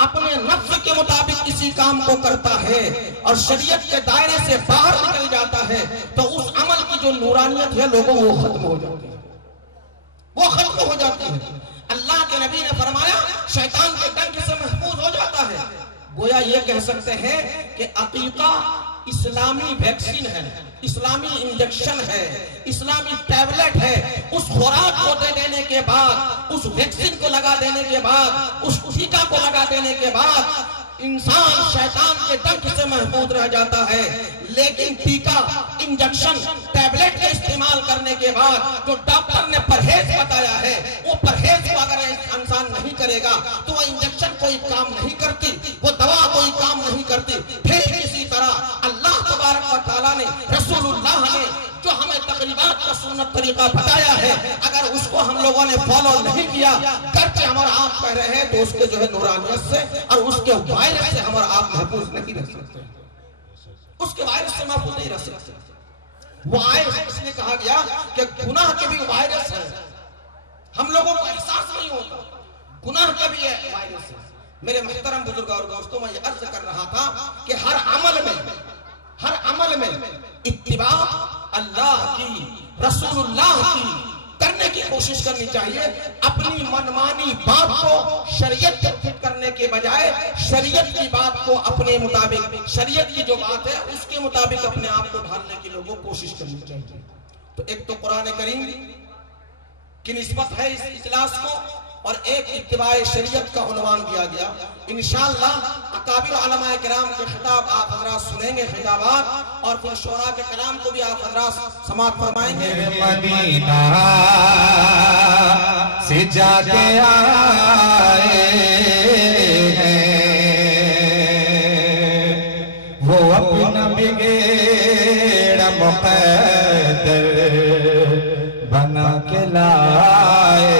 अपने नफ्स के मुताबिक किसी काम को करता है और शरीयत के दायरे से बाहर निकल जाता है तो उस अमल की जो नूरानियत है लोगों वो खत्म हो जाती है, वो खत्म हो जाती है। अल्लाह के नबी ने फरमाया शैतान के डंक से महफूज हो जाता है। गोया ये कह सकते हैं कि अकीका इस्लामी वैक्सीन है, इस्लामी इंजेक्शन है, इस्लामी टैबलेट है। उस खुराक को दे देने के बाद, उस वैक्सीन को लगा देने के बाद, उस टीका को लगा देने के बाद इंसान शैतान के डंक से महफूज रह जाता है। लेकिन टीका, इंजेक्शन, टैबलेट का इस्तेमाल करने के बाद जो डॉक्टर ने परहेज बताया है वो परहेज को अगर इंसान नहीं करेगा तो वह इंजेक्शन कोई काम नहीं करती, वो दवा कोई काम नहीं करती। फिर इसी तरह अल्लाह तबारक व तआला ने, रसूलुल्लाह ने जो हमें तकरीबात का सुन्नत तरीका बताया है, अगर उसको हम लोगों ने फॉलो नहीं किया, करके हमारा आप कह रहे हैं तो उसके जो है नूरानियत से और उसके वायरस से हमारा आप महफूज नहीं रह सकते, उसके वायरस से महफूज नहीं रह सकते। वायरस इसलिए कहा गया कि गुनाह के भी वायरस है, हम लोगों को एहसास नहीं होता, गुनाह का भी है वायरस है। मेरे मुहतरम बुजुर्ग और दोस्तों, मैं ये अर्ज कर रहा था कि हर अमल में इत्तिबा अल्लाह की, रसूलुल्लाह की करने की कोशिश करनी चाहिए। अपनी मनमानी बात को शरीयत के फिट करने के बजाय शरीयत की बात को अपने मुताबिक, शरीयत की जो बात है उसके मुताबिक अपने आप को ढालने की लोगों को कोशिश करनी चाहिए। तो एक तो कुरान करीम की निस्बत है इस इजलास को और एक इत्तिबाए शरीयत का उन्वान दिया गया। इंशाअल्लाह अकाबिर उलमाए किराम के खिताब आप हजरात सुनेंगे, खिताबात, और फिर शोरा के कलाम को भी आप हजरात समाअत फरमाएंगे। मदीना से जाके आए वो अपना बिगेड़ा मुक़द्दर बना के लाए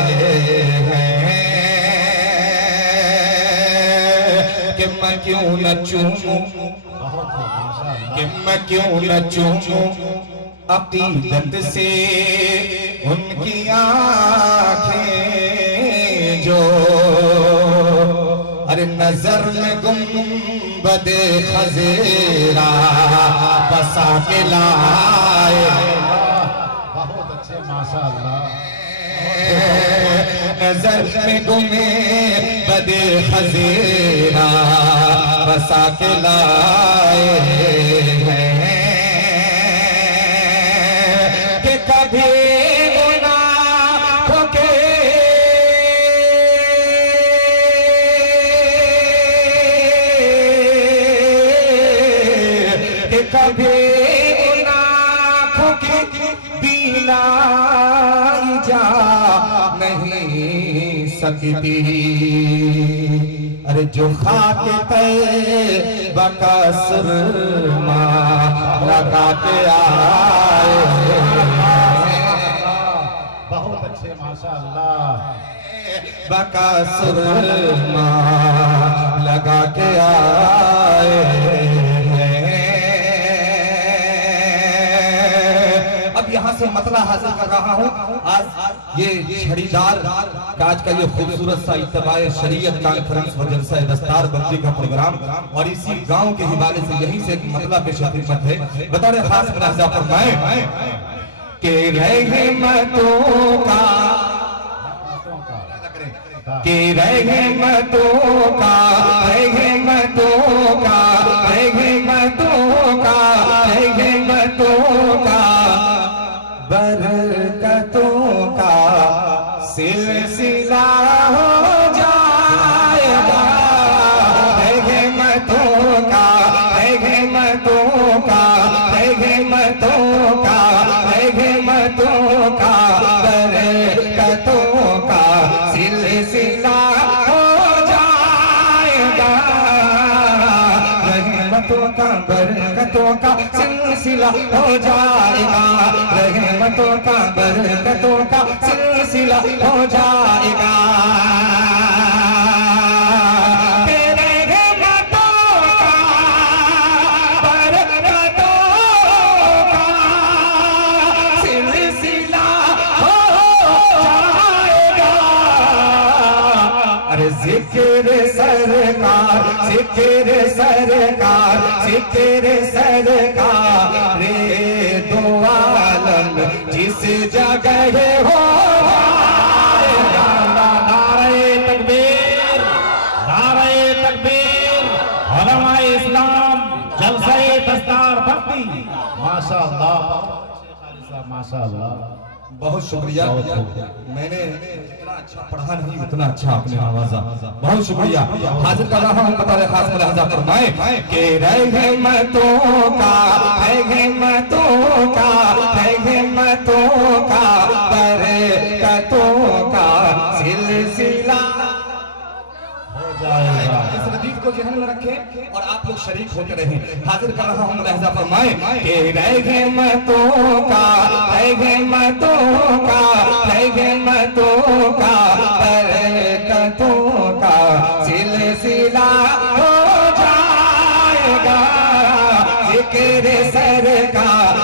कि मैं क्यों न चूमूं, कि मैं क्यों न चूमूं अकीदत से उनकी आँखें जो, अरे नजर में गुंबदे खज़ेरा बसा के लाए। बहुत अच्छे, माशाअल्लाह। नजर में गुंबदे खज़ेरा बसा के लाए हैं कि कभी गुनाहों के कभी गुनाहों की बीनाई जा नहीं सकती। अरे जो खाक तैबा का सुरमा लगा के आए, बहुत अच्छे, माशाअल्लाह। बका सुरमा लगा के आए हैं। अब यहाँ से मतला हासिल कर रहा हूँ। आज ये छड़ीदार का आज का ये खूबसूरत सा इत्तबाए शरीयत कॉन्फ्रेंस व जलसा दस्तार बंदी का प्रोग्राम और इसी गांव के हवाले से यहीं से एक मतला पेश खिदमत है। बतौर खास मुलाहिजा फरमाएं के रहमतों का के रहमतों का रहमतों का रहमतों का रहमतों का बरकतों का सिलसिला हो जाएगा। रहमतों का रहमतों का रहमतों का रहमतों का बरकतों का सिलसिला हो जाएगा। रहमतों का बरकतों का सिलसिला हो जाएगा। रहमतों का बरकतों का सिलसिला हो जाएगा। जिक्र सरकार जिक्र सरकार जिक्र सरकार रे दो आलम जिस जगह हो नारे तकबीर नारे तकबीर उलमाए इस्लाम जलसाए दस्तार बंदी माशाअल्लाह माशाअल्लाह। बहुत शुक्रिया। मैंने इतना अच्छा पढ़ा नहीं उतना अच्छा आपने नवाजा। बहुत शुक्रिया। हाजिर कर रहा हूँ बतौर खास मुलाहिजा फरमाएं के रहमतों का रहमतों का रहमतों का बरकतों का सिलसिला हो जाएगा। इस रदीफ को ज़हन में रखें और आप लोग शरीक होते रहें। हाजिर कर रहा हूँ मुलाहिजा फरमाएं के रहमतों का रहमतों का रहमतों का बरकतों का सिलसिला हो जाएगा। जिक्र सरकार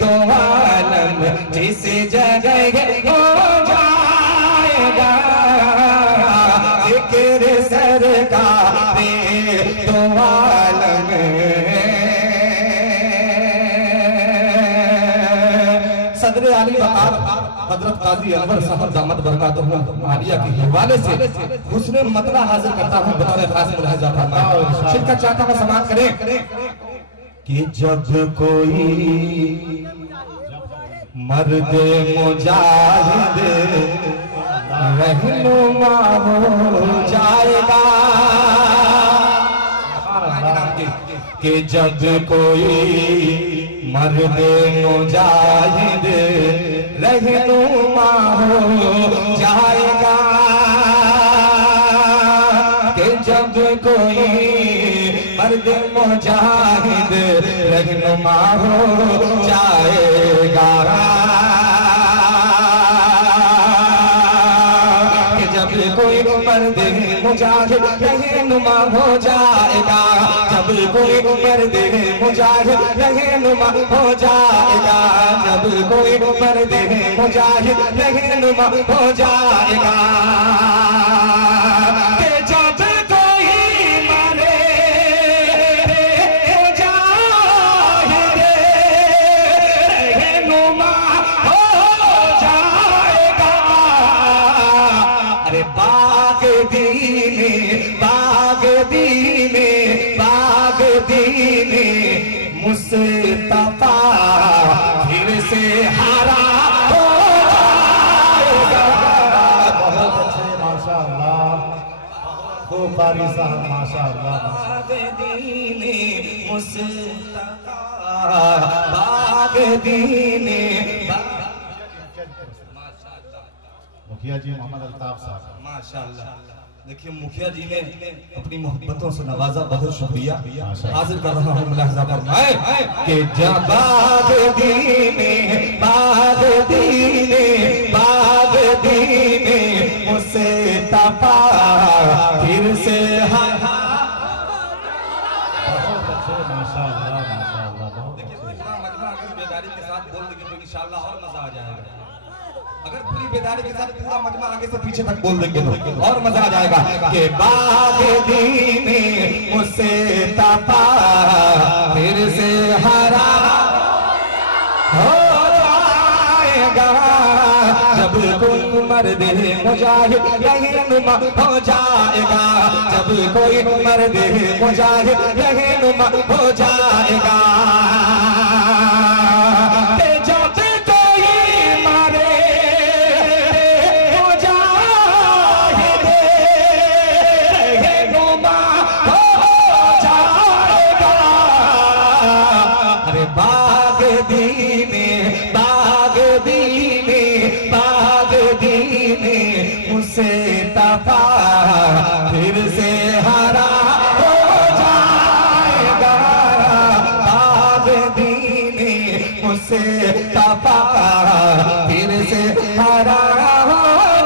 दो आलम जिस जगह हो जाएगा। जिक्र सरकार दो आलम सदर आली वकार हजरत काजी अनवर साहब दामद बरकातुहू आलिया के हवाले से हुस्न मतला हाजिर करता हूँ बतौर खास मुलाहिजा फरमाएं। शिरकत चाहता हूँ समाप्त करें कि जब कोई मर्द मुजाहिद रहनुमा हो जाएगा। कि जब कोई मर्द मुजाहिद रहनुमा हो जाएगा। कि जब कोई मर्द मुजाहिद रहनुमा हो जाएगा। कि जब कोई मर्द मुजाहिद रहनुमा हो जाएगा। जब कोई मर्द मुजाहिद रहनुमा हो जाएगा। जब कोई मर्द मुजाहिद रहनुमा हो जाएगा। कि जब कोई मरे मुजाहिद रहनुमा हो जाएगा। अरे बाग दीने बाग दीने बाग दीने मुस्तफा फिर से हरा हो जाएगा। बहुत अच्छे माशाअल्लाह। खूब कारी साहब माशाअल्लाह। बाग दीने मुस्तफा बाग दीने मुखिया जी मोहम्मद अल्ताफ साहब माशाअल्लाह। देखिए मुखिया जी ने अपनी मोहब्बतों से नवाजा। बहुत शुक्रिया। हाजिर कर रहा हूँ मुलाहिजा फरमाएं कि जब बाग दीने बाग दीने बाग दीने मुस्तफा फिर से देखिए पूरा मजमा अगर बेदारी के साथ बोल देंगे तो इंशाल्लाह और मजा आ जाएगा। अगर पूरी बेदारी के साथ पूरा मजमा आगे से पीछे तक बोल देंगे तो और मजा आ जाएगा। कि बाग दीने मुझसे तपा फिर से हरा हो जाएगा जब कोई मर्द मुजाहिद रहनुमा हो जाएगा। जब कोई मर्द मुजाहिद रहनुमा हो जाएगा। जब कोई मारे मुजाहिद रहनुमा हो जाएगा। अरे बाग दीने मुझसे तपा फिर से हरा हो जाएगा। बाग दीने मुझसे तपा फिर से हरा हो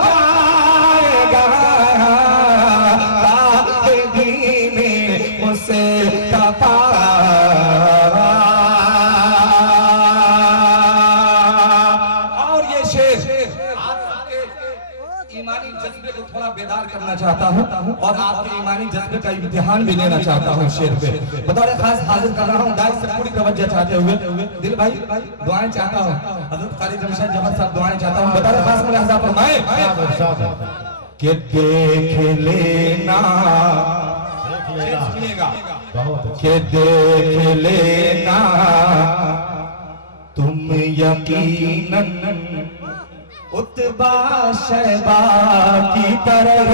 जाएगा। बाग दीने मुझसे तपा थोड़ा बेदार करना चाहता हूँ और आपके ईमानी जज्बे का इम्तिहान भी लेना चाहता हूँ। शेर पे बतौर खास हाजिर कर रहा हूँ। दाइस से पूरी तवज्जो चाहते हुए दिल भाई दुआएं चाहता हूँ। हज़रत खालिद जमशेद जफर साहब दुआएं चाहता हूँ। बतौर खास मुलाहिज़ा फरमाएं कि देख लेना कि देख लेना तुम यकीनन उत्बा शैबा की तरह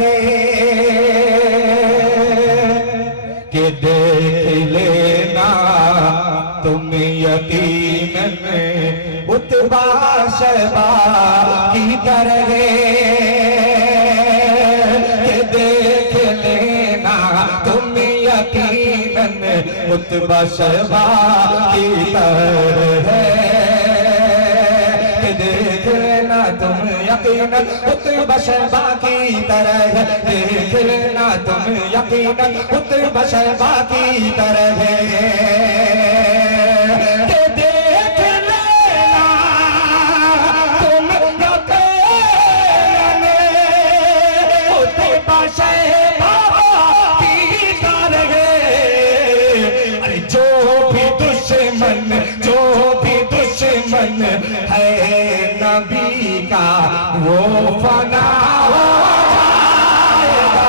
के देख लेना तुम यकीनन उत्बा शैबा की तरह के देख लेना तुम यकीनन उत्बा शैबा की तरह देख लेना तुम यकीनन उत्बा शैबा की तरह। देख लेना तुम यकीनन उत्बा शैबा की तरह। देख लेना तुम यकीनन उत्बा शैबा की तरह। अरे जो भी दुश्मन है नबी का वो फना हो जाएगा।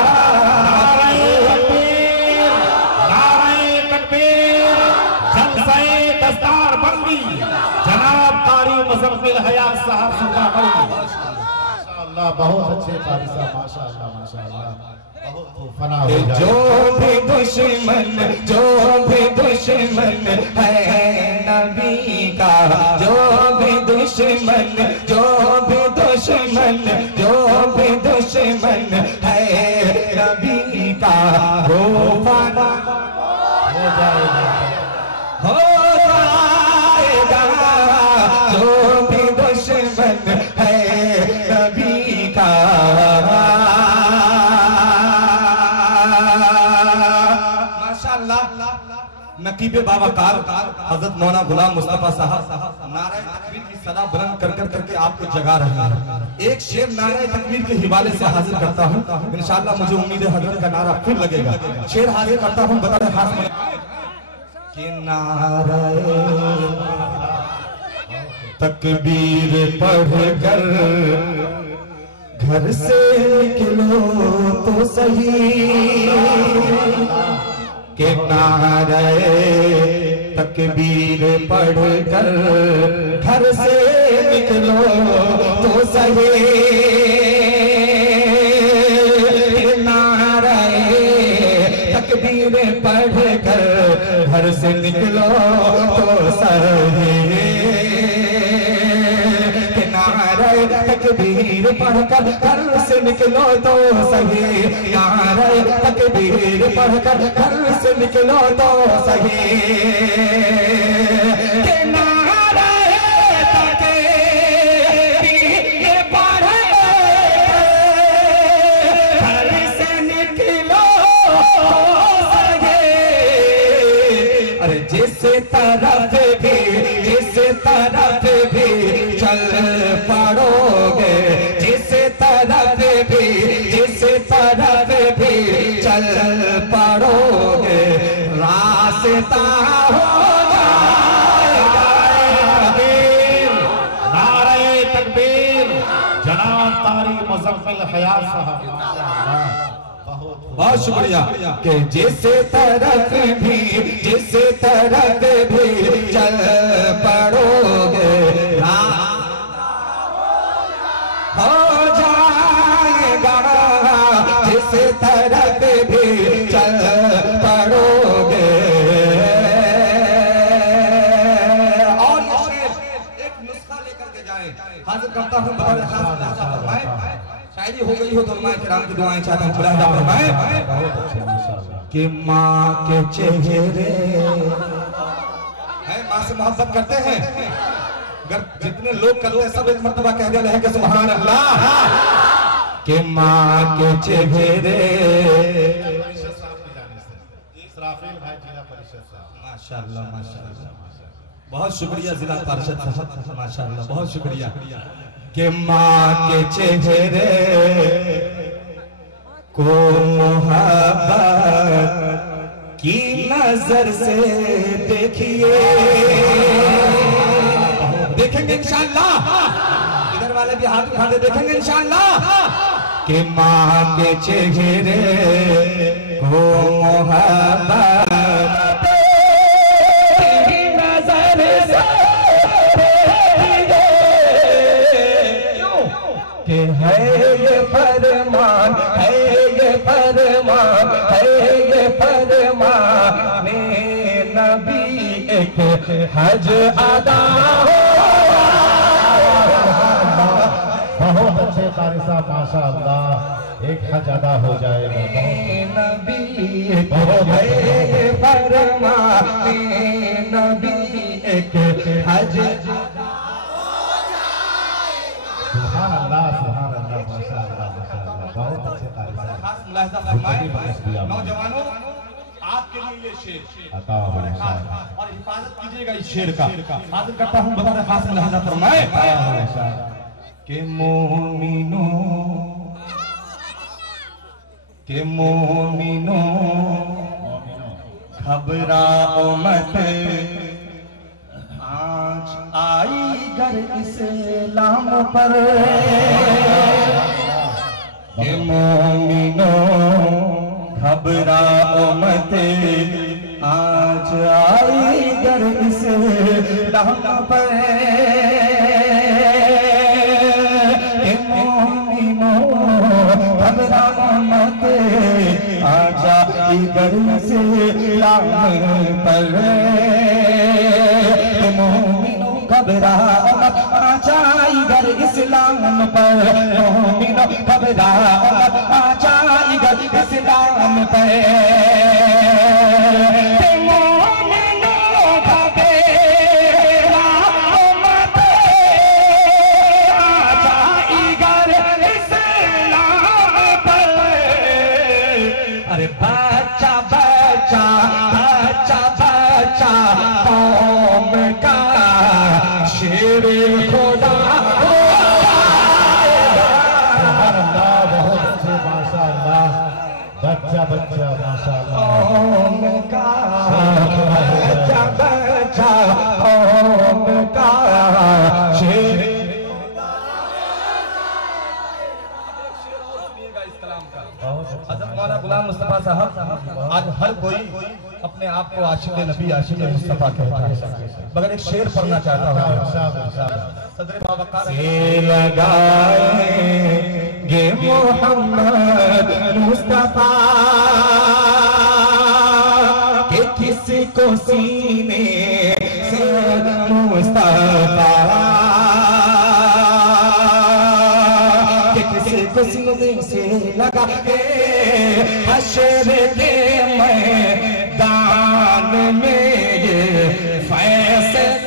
नारे तकबीर जलसे दस्तार बंदी जनाब कारी मुज़म्मिल हयात साहब माशाअल्लाह बहुत अच्छे कारी साहब माशाअल्लाह माशाअल्लाह। जो भी दुश्मन है नबी का जो भी दुश्मन है नबी का वो फना हो जाएगा जो भी दुश्मन है नबी का। नकीबे बाबाकार हजरत मौलाना गुलाम मुस्तफा साहब नारे तकबीर की सदा बुलंद कर करके आपको जगा रहे हैं। एक शेर नारे तकबीर के हवाले से हाजिर करता हूँ। इंशाअल्लाह मुझे उम्मीद है हजरत का नारा फिर लगेगा। शेर हाजिर करता हूँ। बता खास में कि नारे तकबीर पढ़ कर घर से निकलो तो सही के नारे तकबीर पढ़ कर घर से निकलो तो सही। नारे तकबीर पढ़ कर घर से निकलो तो सही। नारे तकबीर पढ़कर घर से निकलो तो सही। नारे तकबीर पढ़कर घर से निकलो तो सही। नारे तकबीर पढ़कर घर से निकलो तो सही। अरे जिस तरफ भी चल पड़ोगे, जिस तरफ भी चल पड़ोगे, रास्ता हो जाएगा। नारे तकबीर, जनाब तारी मुज़फ्फर हयात साहब, बहुत शुक्रिया। कि जिस तरफ भी चल पड़ोगे, हो जाएगा, जिस तरफ भी चल पड़ोगे। और ये शेर एक नुस्खा लेकर के जाए, हाजिर करता हूँ। शायरी हो गई हो तो मैं किराम की दुआएं चाहता हूँ। कि माँ के चेहरे है, माँ से मोहब्बत करते हैं, अगर जितने लोग करते हैं सब एक मर्तबा कह दे रहे कि सुभान अल्लाह। कि माँ के चेहरे, माशाअल्लाह माशाअल्लाह, बहुत शुक्रिया जिला पार्षद साहब, माशाअल्लाह बहुत शुक्रिया। कि माँ के चेहरे को मोहब्बत की नजर से देखिए, देखेंगे इंशाअल्लाह, इधर वाले भी हाथ उठा दे, देखेंगे इंशाअल्लाह। कि माँ के चेहरे को मोहब्बत की नजर से कि है ये फरमान, है ये फरमान, है ये फरमान नबी, एक हज अदा हो। बहुत अच्छे कारी साहब, माशाअल्लाह, एक हज अदा हो जाएगा। नबी एक है फरमान नबी, एक हज नौजवानों, आपके लिए ये शेर और हिफाजत कीजिएगा इस शेर का। हाजिर करता हूँ बता रहे खास मुलाहिजा फरमाए। कि मोमिनो घबराओ मत, आज आई घर इस्लाम पर। कि मोमिनो घबराओ मत, आज आई घर इस्लाम पर। कि मोमिनो घबराओ मत, आज आई घर इस्लाम पर। कि मोमिनो घबराओ मत, आज आई घर इस्लाम पर। मोमिनो घबराओ मत, आज आई घर इस्लाम पर। मोमिनो घबराओ मत, आज आई घर इस्लाम पर। अरे बच्चा बच्चा बच्चा बच्चा कौम का शेर खुदा हो जाएगा। बहुत अच्छे, माशाअल्लाह, बच्चा बच्चा माशाअल्लाह, कौम का बच्चा बच्चा कौम का शेर। हज़रत मौलाना गुलाम मुस्तफा साहब, आज हर कोई अपने आप को आशिक नबी, आशिक मुस्तफा कहता है, मगर एक शेर पढ़ना चाहता हूँ। सदर बावकार से लगाएंगे मोहम्मद मुस्तफा, के किसी को सीने से मुस्तफा, के किसी को सीने से लगा के हश्र के मैदान में ये फैसला